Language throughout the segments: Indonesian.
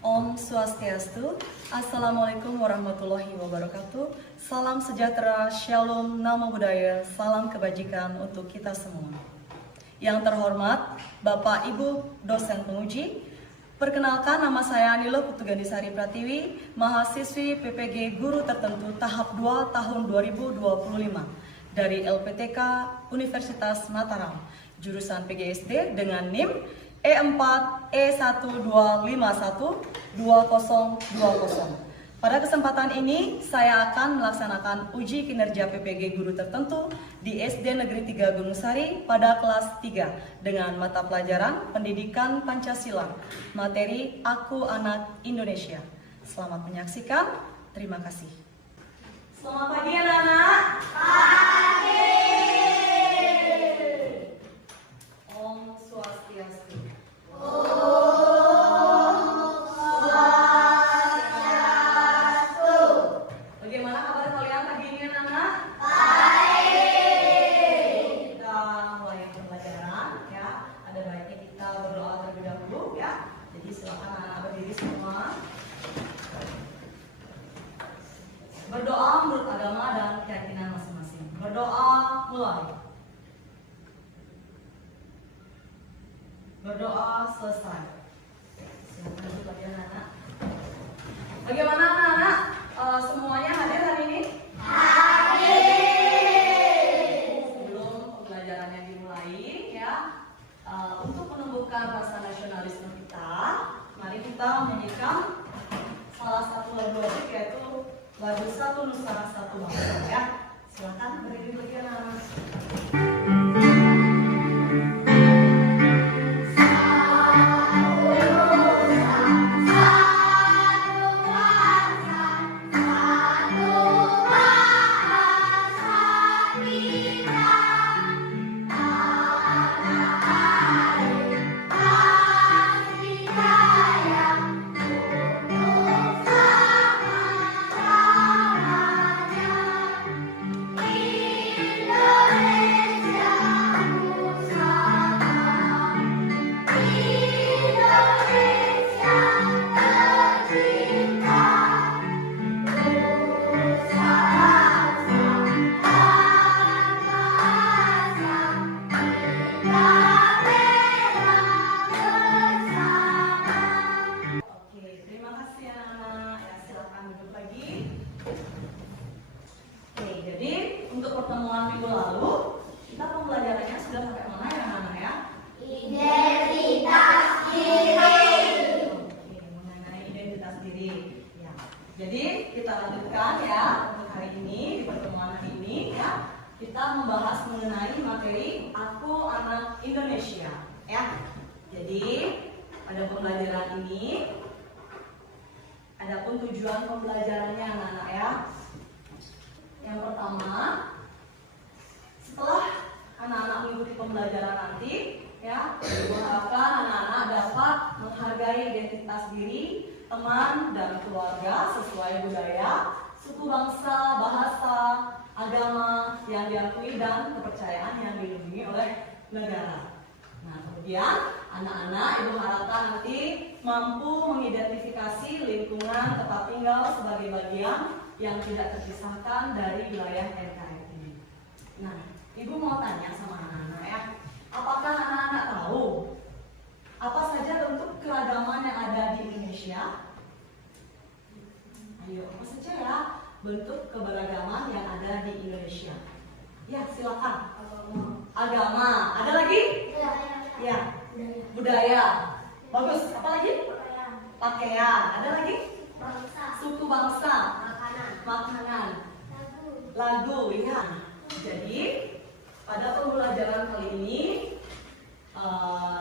Om Swastiastu. Assalamualaikum warahmatullahi wabarakatuh. Salam sejahtera, shalom, namo buddhaya, salam kebajikan untuk kita semua. Yang terhormat Bapak Ibu dosen penguji, perkenalkan nama saya Nilo Putugandisari Pratiwi, mahasiswi PPG Guru Tertentu tahap 2 tahun 2025 dari LPTK Universitas Mataram, jurusan PGSD dengan NIM E4E12512020. Pada kesempatan ini, saya akan melaksanakan uji kinerja PPG Guru Tertentu di SD Negeri 3 Gunung Sari pada kelas 3 dengan mata pelajaran Pendidikan Pancasila, materi Aku Anak Indonesia. Selamat menyaksikan, terima kasih. Selamat pagi anak-anak. Pagi. Om Swastiastu. Bagaimana kabar kalian pagi ini anak-anak? Baik. Kita mulai pembelajaran ya. Ada baiknya kita berdoa terlebih dahulu ya. Jadi silakan anak-anak berdiri semua. Berdoa menurut agama dan keyakinan masing-masing. Berdoa mulai. Berdoa selesai. Silakan duduk lagi anak-anak. Bagaimana anak-anak? Semuanya hadir hari ini? Hadir. Sebelum pembelajarannya dimulai ya, untuk menumbuhkan rasa nasionalisme kita, mari kita menyanyikan salah satu lagu wajib, yaitu lagu Satu Nusa Satu Bangsa ya. Silakan berdiri lagi anak-anak. Jadi kita lanjutkan ya untuk hari ini, di pertemuan hari ini ya, kita membahas mengenai materi Aku Anak Indonesia ya. Jadi pada pembelajaran ini, adapun tujuan pembelajarannya anak-anak ya. Yang pertama, setelah anak-anak mengikuti pembelajaran nanti ya, diharapkan anak-anak dapat menghargai identitas diri, teman dan keluarga sesuai budaya, suku bangsa, bahasa, agama yang diakui dan kepercayaan yang dilindungi oleh negara. Nah, kemudian anak-anak ibu harapkan nanti mampu mengidentifikasi lingkungan tempat tinggal sebagai bagian yang tidak terpisahkan dari wilayah NKRI. Nah, ibu mau tanya sama anak-anak ya, apakah anak-anak tahu apa saja bentuk keragaman yang ada di Indonesia? Ayo, apa saja ya bentuk keberagaman yang ada di Indonesia? Ya, silakan. Agama. Ada lagi? Ya. Budaya. Bagus. Apa lagi? Pakaian. Ada lagi? Suku bangsa. Makanan. Lagu. Ya. Jadi pada pembelajaran kali ini,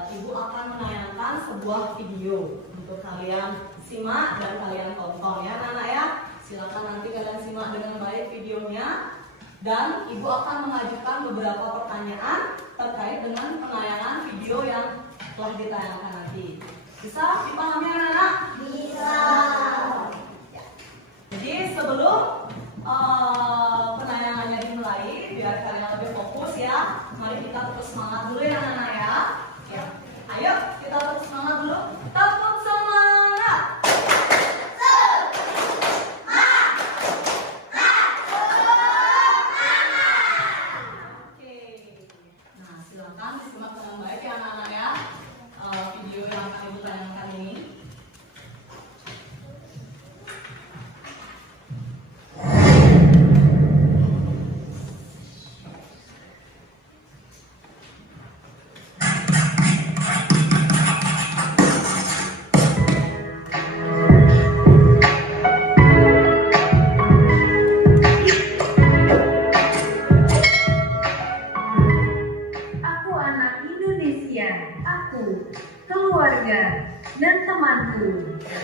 ibu akan menayangkan sebuah video untuk kalian simak dan kalian tonton ya anak-anak ya. Silakan nanti kalian simak dengan baik videonya, dan ibu akan mengajukan beberapa pertanyaan terkait dengan penayangan video yang telah ditayangkan nanti. Bisa dipahami anak-anak? Bisa. Jadi sebelum penayangannya dimulai, biar kalian lebih fokus ya, mari kita terus semangat dulu ya anak-anak ya. Ayo kita terus semangat dulu. Tepuk semangat.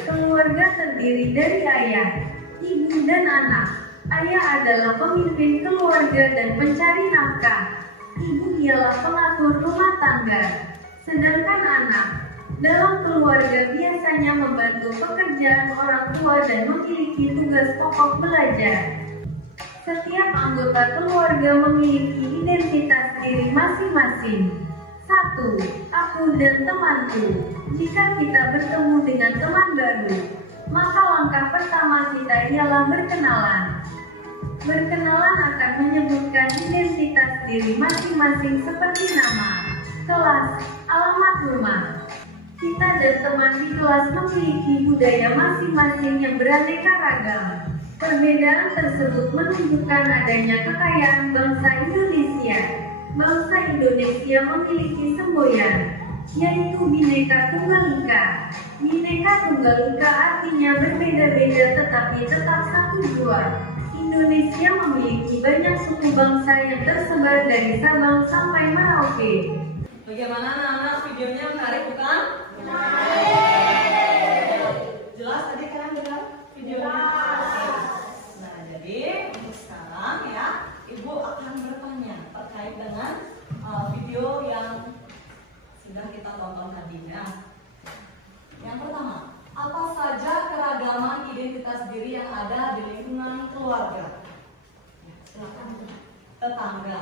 Keluarga terdiri dari ayah, ibu, dan anak. Ayah adalah pemimpin keluarga dan pencari nafkah. Ibu ialah pengatur rumah tangga. Sedangkan anak dalam keluarga biasanya membantu pekerjaan orang tua dan memiliki tugas pokok belajar. Setiap anggota keluarga memiliki identitas diri masing-masing. 1. Aku dan temanku. Jika kita bertemu dengan teman baru, maka langkah pertama kita ialah berkenalan. Berkenalan akan menyebutkan identitas diri masing-masing seperti nama, kelas, alamat rumah. Kita dan teman di kelas memiliki budaya masing-masing yang beraneka ragam. Perbedaan tersebut menunjukkan adanya kekayaan bangsa Indonesia. Bangsa Indonesia memiliki semboyan, yaitu Bhinneka Tunggal Ika. Bhinneka Tunggal Ika artinya berbeda-beda tetapi tetap satu jua. Indonesia memiliki banyak suku bangsa yang tersebar dari Sabang sampai Merauke. Bagaimana anak-anak, videonya menarik bukan? Jelas tadi kalian dengar videonya? Nah, jadi untuk sekarang ya, Ibu akan bertanya terkait dengan video yang sudah kita tonton tadinya. Yang pertama, apa saja keragaman identitas diri yang ada di lingkungan keluarga? Silakan. Tetangga.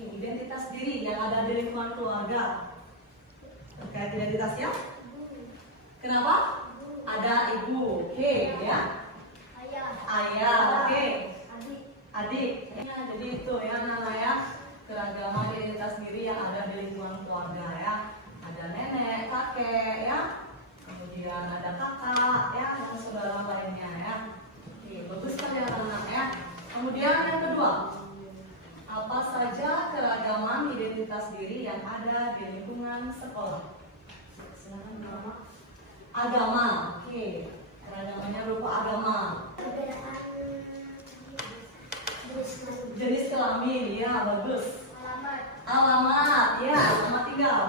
Identitas diri yang ada di lingkungan keluarga. Terkait identitasnya? Kenapa? Ada ibu, oke, ya. Ayah, oke. Adik. Ya, jadi itu ya namanya keragaman identitas diri yang ada di lingkungan keluarga ya. Ada nenek, kakek, ya. Kemudian ada kakak, ya, dan saudara lainnya ya. Oke, bagus sekali anak-anak ya. Kemudian yang kedua, apa saja keragaman identitas diri yang ada di lingkungan sekolah? Silakan Mama. Agama, oke. Keragamannya berupa agama. Jenis kelamin, ya bagus. Alamat, ya. Alamat tinggal.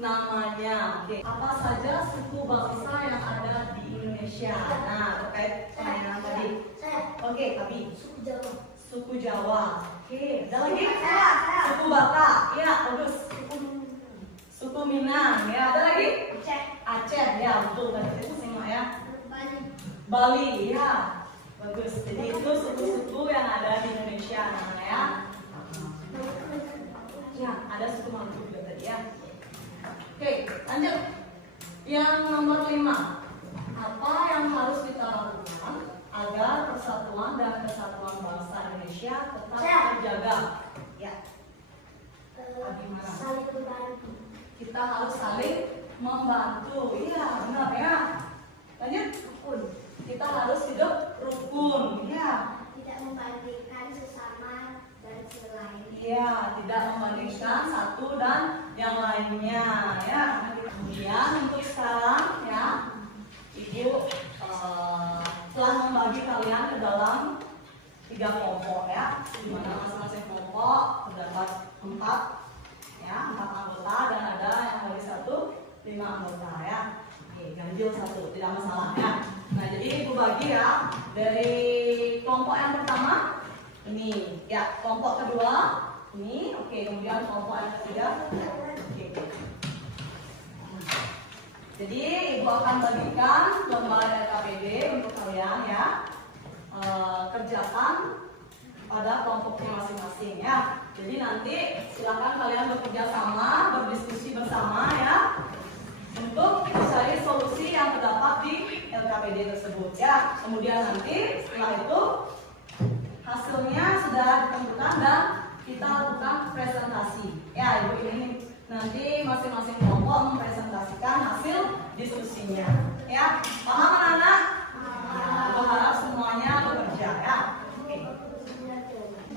Namanya, oke. Apa saja suku bangsa yang ada di Indonesia? Nah, terkait pertanyaan tadi. Oke, Abi. Suku Jawa. Oke, ada lagi? Suku Batak. Ya, bagus. Suku Minang. Ya, ada lagi? Aceh. Ya, betul. Tadi itu semua ya. Bali. Ya, bagus. Jadi itu suku-suku yang ada di Indonesia namanya ya. Ya, ada suku Maluku juga tadi ya. Oke, lanjut. Yang nomor 5. Apa yang harus kita lakukan agar persatuan dan kesatuan bangsa Indonesia tetap terjaga? Ya. Saling membantu. Kita harus saling membantu. Iya, benar ya. Lanjut. Rukun. Kita harus hidup rukun. Ya. Tidak membandingkan sesama dan selain. Iya, tidak membandingkan satu dan yang lainnya. Ya. Kemudian untuk sekarang ya, Ibu telah membagi kalian ke dalam 3 kelompok ya, di mana masing-masing kelompok terdapat 4 anggota dan ada yang dari 5 anggota ya. Oke, ganjil 1, tidak masalah ya. Nah, jadi Ibu bagi ya dari kelompok yang pertama ini ya, kelompok kedua ini, oke, kemudian kelompok yang ketiga. Oke. Jadi Ibu akan bagikan lembar LKPD untuk kalian ya, kerjakan pada kelompoknya masing-masing ya. Jadi nanti silakan kalian bekerja sama, berdiskusi bersama ya, untuk mencari solusi yang terdapat di LKPD tersebut ya. Kemudian nanti setelah itu hasilnya sudah ditentukan dan kita lakukan presentasi ya. Ibu ini nanti masing-masing kelompok mempresentasikan hasil diskusinya ya. Paham anak-anak? Ibu harap semuanya bekerja ya.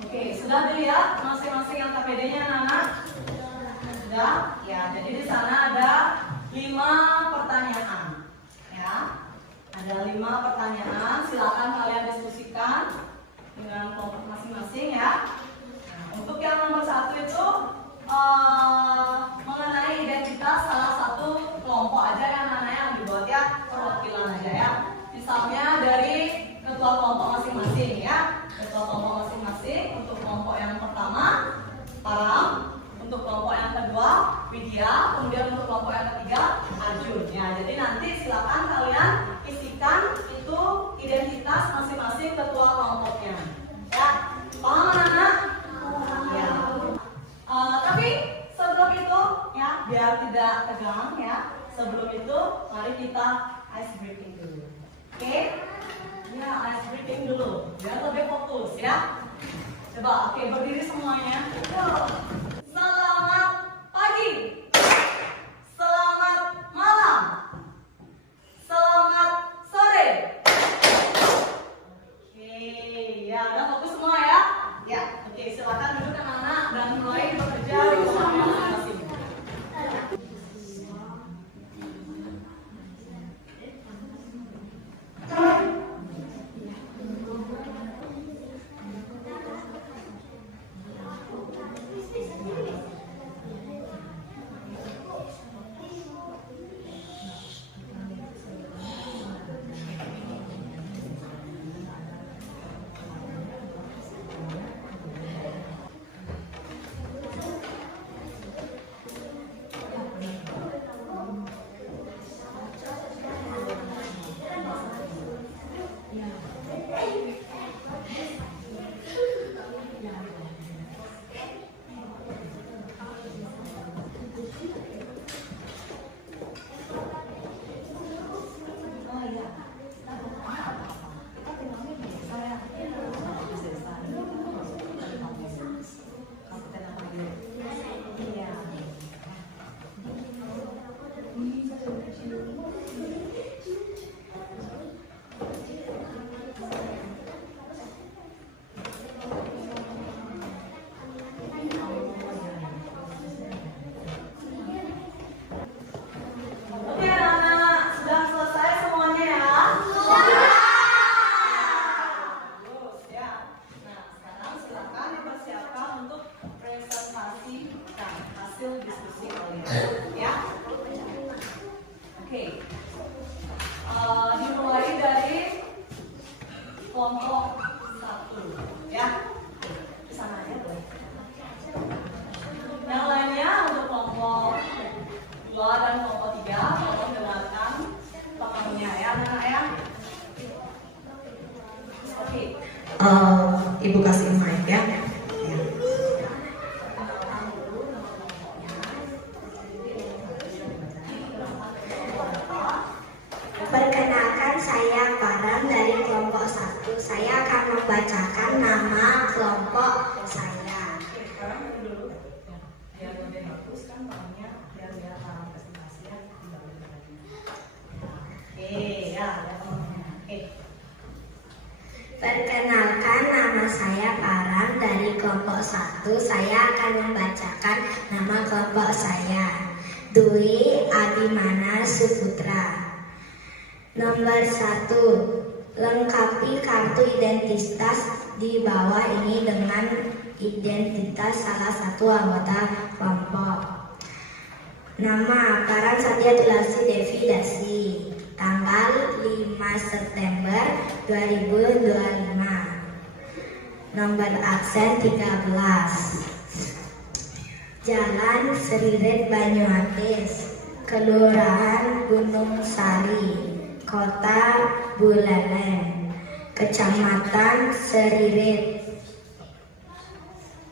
Oke, sudah dilihat masing-masing LKPD-nya anak-anak? Sudah? Ya, jadi di sana ada 5 pertanyaan ya. Ada 5 pertanyaan, silakan kalian diskusikan dengan kelompok masing-masing ya. Nah, untuk yang nomor 1 itu mengenai identitas salah satu kelompok aja yang namanya yang dibuat ya. kita ice breathing dulu. Oke? Ya, ice breathing dulu. Biar lebih fokus ya. Coba, oke, berdiri semuanya. Selamat pagi. Selamat malam. Selamat sore. Oke, ya udah fokus semua ya. Ya, oke, silakan duduk anak-anak dan mulai bekerja di rumahnya masing-masing. Oke anak-anak, sudah selesai semuanya ya? Bagus ya. Nah sekarang silakan dipersiapkan untuk presentasi dan hasil diskusi kalian ya. Oke. Dimulai dari kelompok 1 ya. Di sana aja boleh. Yang lainnya untuk kelompok 2 dan kelompok 3, tolong dengarkan temannya ya anak ya. Oke. Ibu kasih mic ya. Perkenalkan, saya Farhan dari kelompok 1. Saya akan membacakan nama kelompok saya. Sekarang dulu ya, biar lebih bagus kan temannya, biar paham presentasinya tidak lebih lagi. Oke ya, ada temannya. Oke. Perkenalkan, nama saya Farhan dari kelompok 1. Saya akan membacakan nama kelompok saya. Dwi Abimana Suputra. Nomor 1. Lengkapi kartu identitas di bawah ini dengan identitas salah satu anggota kelompok. Nama: Farhan Satya Tulasi Devi Dasi. Tanggal 5 September 2025. Nomor absen 13. Jalan Seriret Banyuatis, Kelurahan Gunung Sari, Kota Buleleng, Kecamatan Seriret.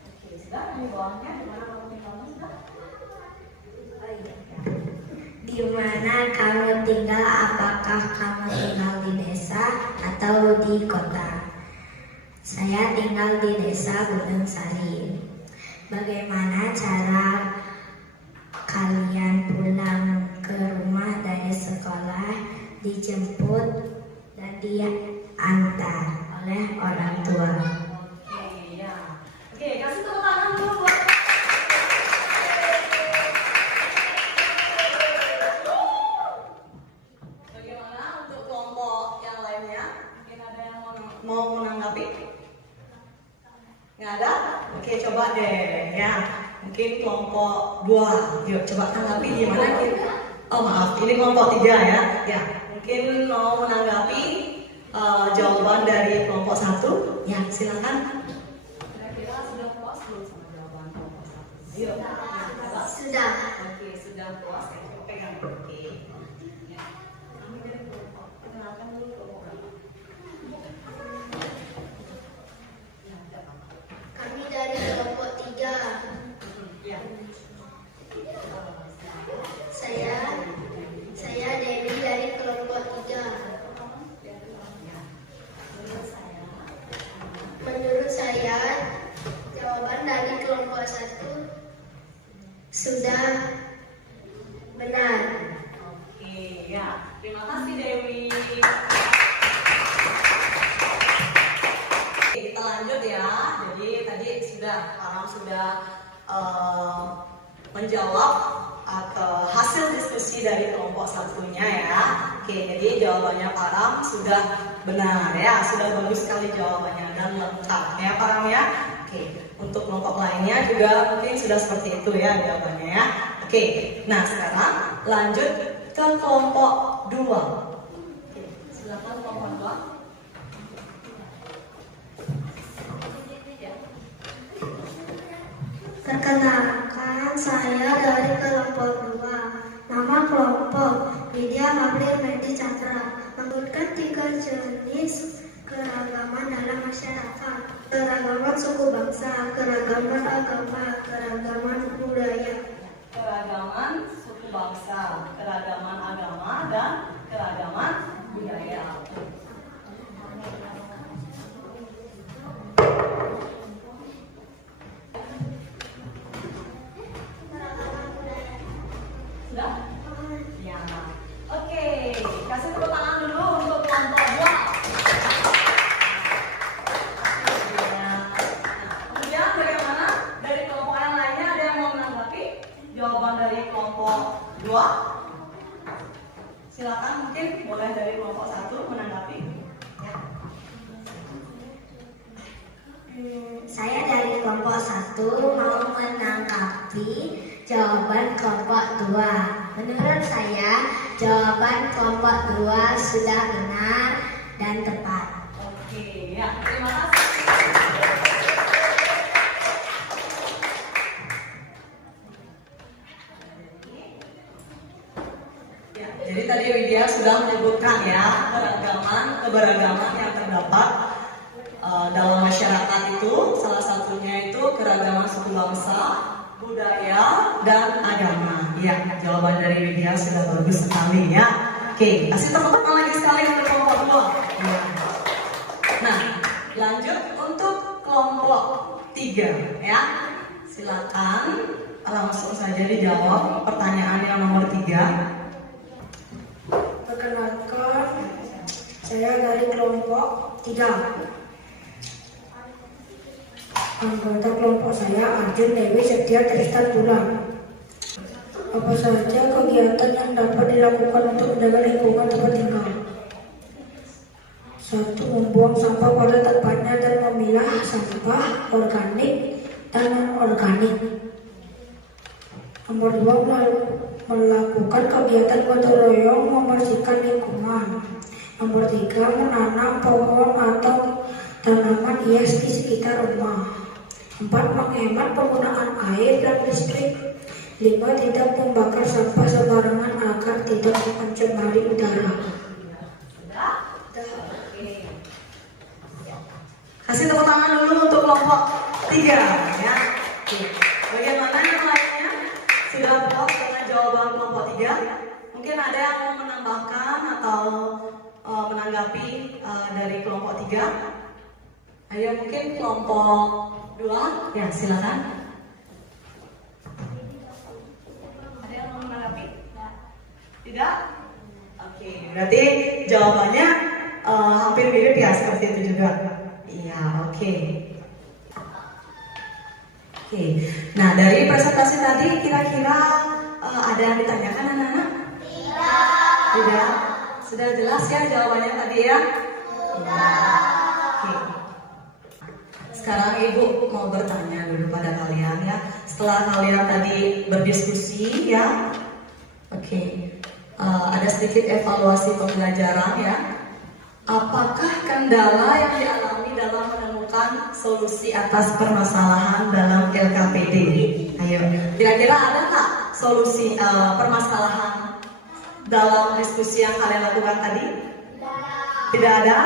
Oke, sudah di bawahnya di mana kamu tinggalnya sudah? Di mana kamu tinggal? Apakah kamu tinggal di desa atau di kota? Saya tinggal di desa Gunung Sari. Bagaimana cara kalian pulang ke rumah dari sekolah? Dijemput dan diantar oleh orang tua. Oke ya. Oke, kasih tepuk tangan dulu buat. Bagaimana untuk kelompok yang lainnya? Mungkin ada yang mau menanggapi? Nggak ada? Oke, coba deh ya. Mungkin kelompok 2. Yuk, coba tanggapi gimana kita. Oh maaf, ini kelompok 3 ya. Ya, mungkin mau menanggapi jawaban dari kelompok 1. Ya, silakan. Kira-kira sudah puas belum sama jawaban kelompok 1? Ayo. Sudah. Oke, sudah puas ya. Coba pegang. Oke. Ya. Kami dari kelompok. Perkenalkan dulu kelompok berapa? Ya, berapa? Kami dari kelompok 3. Ya. Saya Dewi dari kelompok Dewi. Oke, kita lanjut ya. Jadi tadi Param sudah menjawab atau hasil diskusi dari kelompok satunya ya. Oke, jadi jawabannya Param sudah benar ya, sudah bagus sekali jawabannya dan lengkap ya Param ya. Oke, untuk kelompok lainnya juga mungkin sudah seperti itu ya jawabannya ya. Oke, nah sekarang lanjut ke kelompok 2. Oke, silakan kelompok 2. Perkenalkan, saya dari kelompok 2. Nama kelompok Widya April Medi Chandra. Menyebutkan 3 jenis keragaman dalam masyarakat: keragaman suku bangsa, keragaman agama, keragaman budaya. Keragaman suku bangsa, keragaman agama, dan keragaman budaya. Sudah? Ya. Oke, kasih tepuk tangan dulu untuk kelompok 2. Kemudian bagaimana dari kelompok yang lainnya, ada yang mau menanggapi jawaban dari kelompok 2? Silakan, mungkin boleh dari kelompok 1 menanggapi. Ya. Saya dari kelompok 1 mau menanggapi jawaban kelompok 2. Menurut saya, jawaban kelompok 2 sudah benar dan tepat. Oke, ya, terima kasih. Ya, jadi tadi Widya sudah menyebutkan ya keberagaman yang terdapat dalam masyarakat itu, salah satunya itu keragaman suku bangsa, budaya, dan agama. Ya, jawaban dari Widya sudah bagus sekali ya. Oke, kasih tepuk tangan lagi sekali untuk kelompok 2. Ya. Nah, lanjut untuk kelompok 3 ya. Silakan langsung saja dijawab pertanyaan yang nomor 3. Perkenalkan, saya dari kelompok 3. Anggota kelompok saya Arjun Dewi Setia Tristan Bulan. Apa saja kegiatan yang dapat dilakukan untuk menjaga lingkungan tempat tinggal? 1. Membuang sampah pada tempatnya dan memilah sampah organik dan non-organik. Nomor 2. Melakukan kegiatan gotong royong membersihkan lingkungan. Nomor 3. Menanam pohon atau tanaman hias di sekitar rumah. 4. Menghemat penggunaan air dan listrik. 5. Tidak membakar sampah sembarangan agar tidak mencemari udara. Kasih tepuk tangan dulu untuk kelompok 3 ya. Bagaimana yang lainnya? Sudah puas dengan jawaban kelompok 3? Mungkin ada yang mau menambahkan atau menanggapi dari kelompok 3? Ayo, mungkin kelompok 2, ya silakan. Ada yang mau menanggapi? Tidak? Oke, berarti jawabannya hampir mirip ya, seperti itu juga. Iya, oke. Oke, nah dari presentasi tadi kira-kira ada yang ditanyakan anak-anak? Tidak. Sudah jelas ya jawabannya tadi ya? Oke. Sekarang Ibu mau bertanya dulu pada kalian ya. Setelah kalian tadi berdiskusi ya, oke. Ada sedikit evaluasi pembelajaran ya. Apakah kendala yang dialami dalam menemukan solusi atas permasalahan dalam LKPD? Ayo, kira-kira ada nggak solusi permasalahan dalam diskusi yang kalian lakukan tadi? Tidak ada?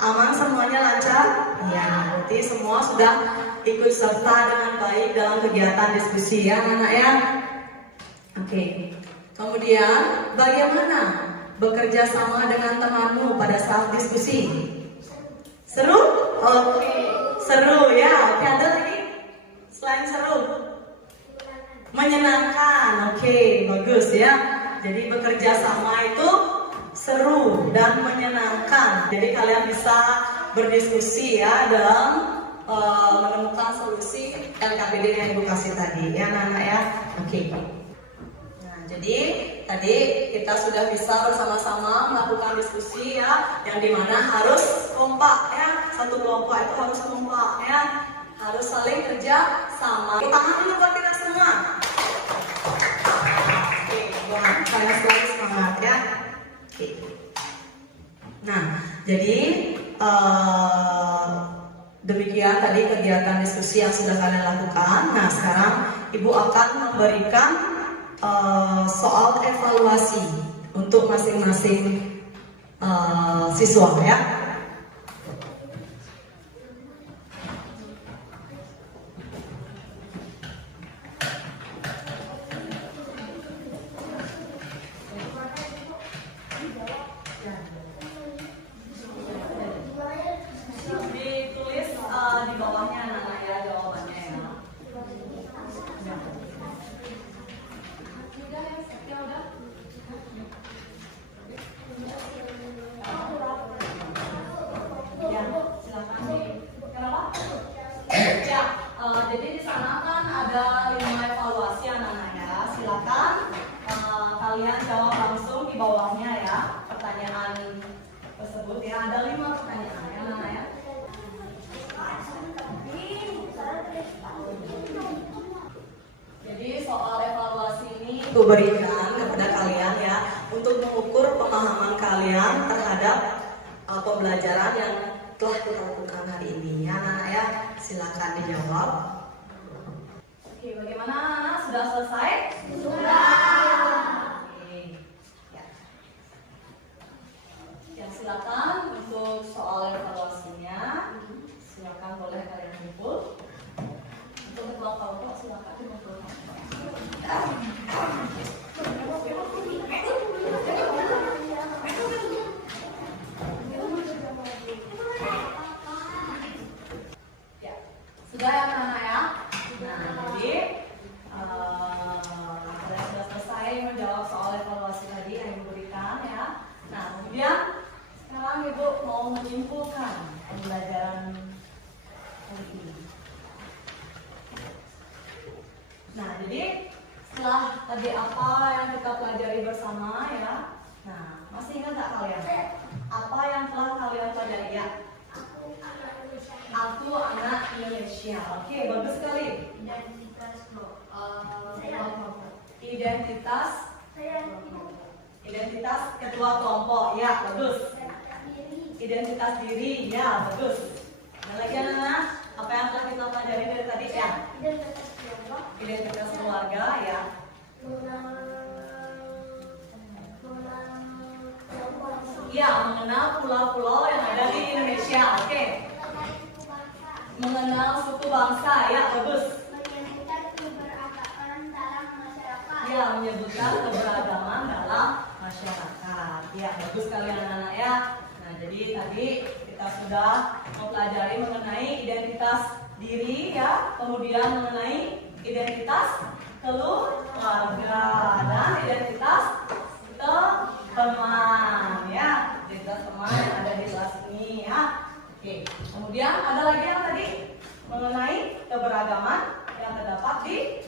Aman semuanya, lancar? Ya, berarti semua sudah ikut serta dengan baik dalam kegiatan diskusi ya anak-anak ya. Oke. Kemudian bagaimana bekerja sama dengan temanmu pada saat diskusi? Seru? Oke. Seru ya. Oke, ada lagi? Selain seru? Menyenangkan. Oke, bagus ya. Jadi bekerja sama itu seru dan menyenangkan. Jadi kalian bisa berdiskusi ya dalam menemukan solusi LKPD yang Ibu kasih tadi ya anak-anak ya. Oke. Nah, jadi tadi kita sudah bisa bersama-sama melakukan diskusi ya, yang dimana harus kompak ya, satu kelompok itu harus kompak ya, harus saling kerja sama. Tangan dulu buat kita semua. Oke, buat kalian selalu semangat ya. Oke. Nah, jadi demikian tadi kegiatan diskusi yang sudah kalian lakukan. Nah, sekarang Ibu akan memberikan soal evaluasi untuk masing-masing siswa ya. Ditulis di bawahnya anak-anak ya jawabannya ya. Ya, silakan nih. Kenapa? Ya, jadi di sana kan ada 5 evaluasi anak-anak ya. Silakan kalian jawab langsung di bawahnya ya pertanyaan tersebut ya. Ada 5 pertanyaan ya anak-anak ya. Jadi soal evaluasi ini aku berikan kepada kalian ya untuk mengukur pemahaman kalian terhadap pembelajaran yang telah kita lakukan hari ini ya anak-anak ya. Silakan dijawab. Oke, bagaimana anak-anak? Sudah selesai? Sudah. Oke. Ya. Ya, silakan untuk soal evaluasinya. Silakan boleh kalian kumpul. Untuk ketua kelompok silakan kumpul. Ya, sudah ya anak-anak ya. Nah, jadi kalian sudah selesai menjawab soal evaluasi tadi yang diberikan ya. Nah, kemudian sekarang Ibu mau menyimpulkan pembelajaran hari ini. Nah, jadi setelah tadi apa yang kita pelajari bersama ya. Nah, masih ingat nggak kalian? Apa yang telah kalian pelajari ya? Aku anak Indonesia. Oke, bagus sekali. Identitas ketua kelompok. Ya, bagus. Identitas diri. Ya, bagus. Nah, lagi anak-anak, apa yang telah kita pelajari dari tadi ya? Identitas keluarga ya. Ya, mengenal pulau-pulau yang ada di Indonesia. Oke. Mengenal suku bangsa ya, bagus. Ya, menyebutkan keberagaman dalam masyarakat. Ya, bagus sekali anak-anak ya. Nah, jadi tadi kita sudah mempelajari mengenai identitas diri ya, kemudian mengenai identitas keluarga dan identitas teman ya, identitas teman yang ada di kelas ini ya. Oke, kemudian ada lagi yang tadi mengenai keberagaman yang terdapat di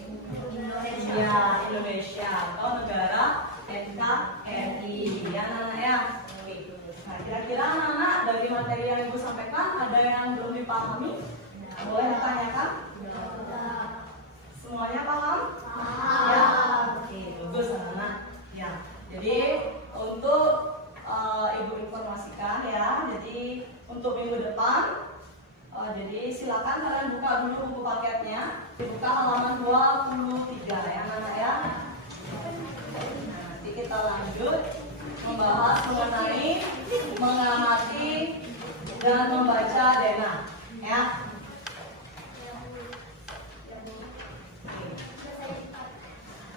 Indonesia atau negara NKRI ya anak-anak ya. Oke. Nah, kira-kira anak-anak dari materi yang Ibu sampaikan ada yang belum dipahami? Boleh ditanyakan? Semuanya paham? Ya. Oke, bagus anak-anak. Ya. Jadi untuk Ibu informasikan ya. Jadi untuk minggu depan, jadi silakan kalian buka dulu buku paketnya. Dibuka halaman 23 ya anak-anak ya. Nah, nanti kita lanjut membahas mengenai mengamati dan membaca denah ya.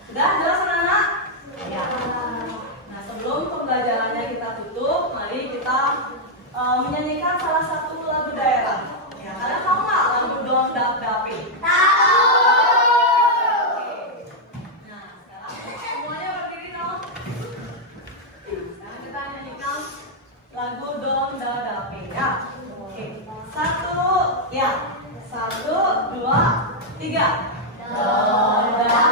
Sudah jelas anak-anak? Ya. Nah, sebelum pembelajarannya kita tutup, mari kita menyanyikan salah satu lagu daerah. Ya, kalian tahu nggak lagu Don Dak Dapi? Tahu. Oke. Nah, sekarang semuanya berdiri dong. Nah, sekarang kita nyanyi. 3. Donat.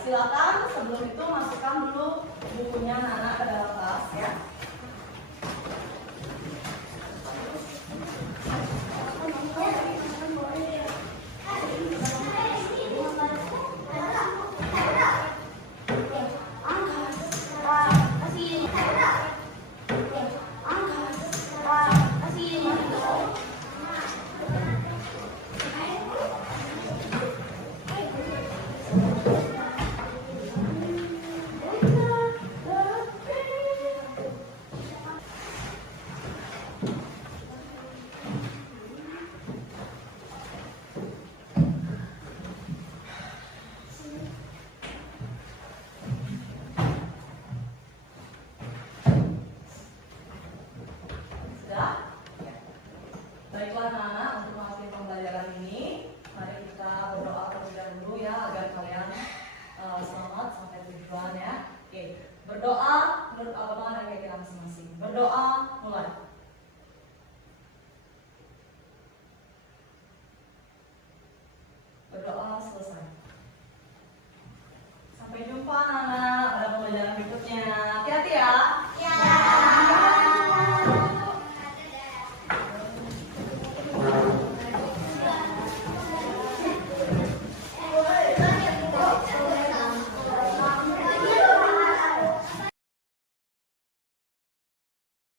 Silakan sebelum itu masukkan dulu bukunya anak-anak ke dalam tas ya. Baiklah anak-anak, untuk mengakhiri pembelajaran ini, mari kita berdoa terlebih dahulu ya agar kalian selamat sampai tujuan ya. Oke, berdoa menurut agama dan keyakinan masing-masing. Berdoa mulai.